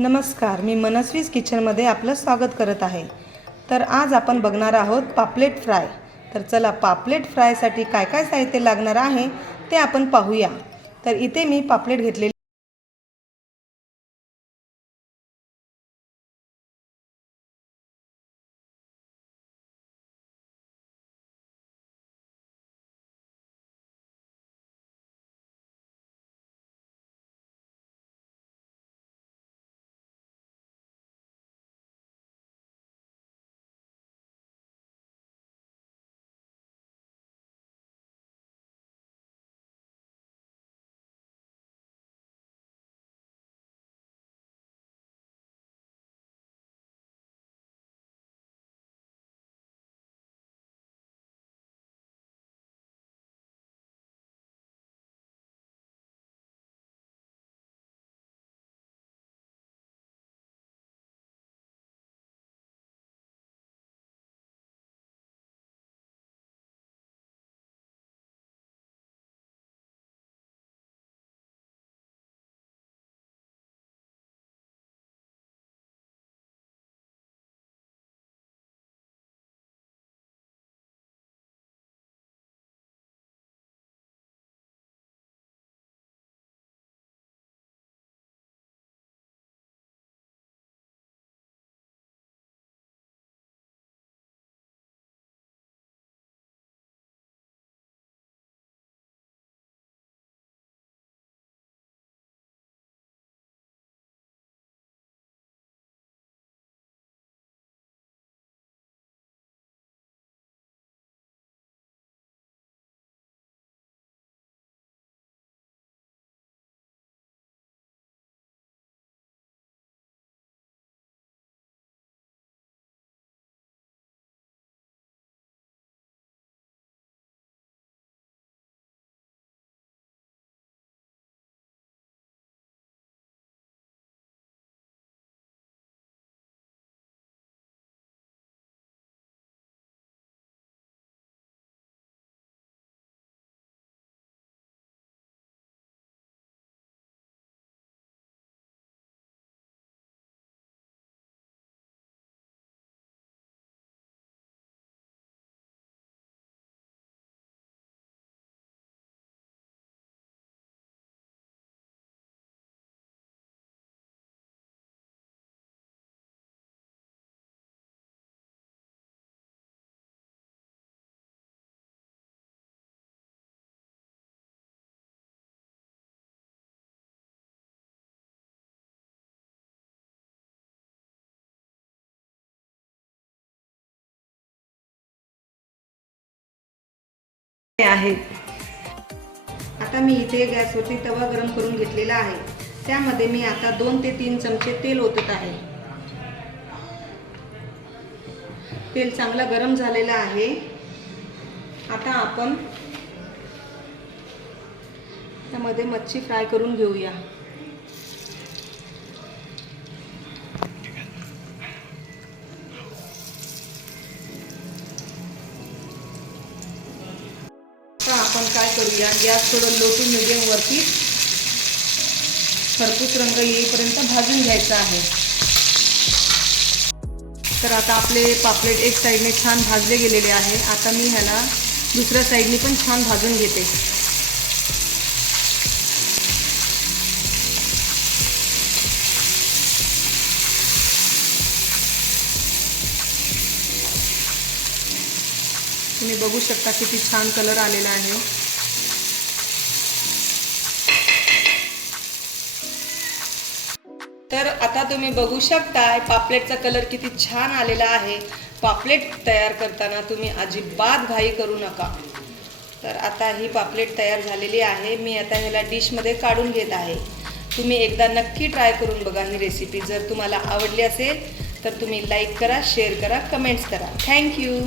नमस्कार, मी मनस्वीज किचनमध्ये आपलं स्वागत करत आहे। तर आज आपण बघणार आहोत पापलेट फ्राय। तर चला पापलेट फ्रायसाठी काय काय साहित्य लागणार आहे ते आपण पाहूया। तर इथे मी पापलेट घेतलेले आहे। आता मी इथे गॅसवरती तवा गरम करून घेतलेला आहे। त्यामध्ये मी आता 2 ते 3 चमचे तेल ओतत आहे। तेल चांगलं गरम झालेलं आहे। आता आपण त्यामध्ये मच्छी फ्राय करून घेऊया। आपण काय करूया, गॅस थोडं लो टू मीडियम वरती खरपूस रंग येईपर्यंत भाजून घ्यायचा आहे। तर आता आपले पापलेट एक साइडने छान भाजले गेलेले आहे। आता मी ह्याला दुसऱ्या साइडने पण छान भाजून घेते। तुम्ही बघू शकता किती छान कलर आलेला आहे। तर आता तुम्ही बघू शकता पापलेटचा कलर किती छान आलेला आहे। पापलेट तयार करताना तुम्ही अजिबात घाई करू नका। तर आता ही पापलेट तयार झालेली आहे। मी आता ह्याला डिशमध्ये काढून घेत आहे। तुम्ही एकदा नक्की ट्राय करून बघा ही रेसिपी। जर तुम्हाला आवडली असेल तर तुम्ही लाईक करा, शेअर करा, कमेंट्स करा। थँक्यू।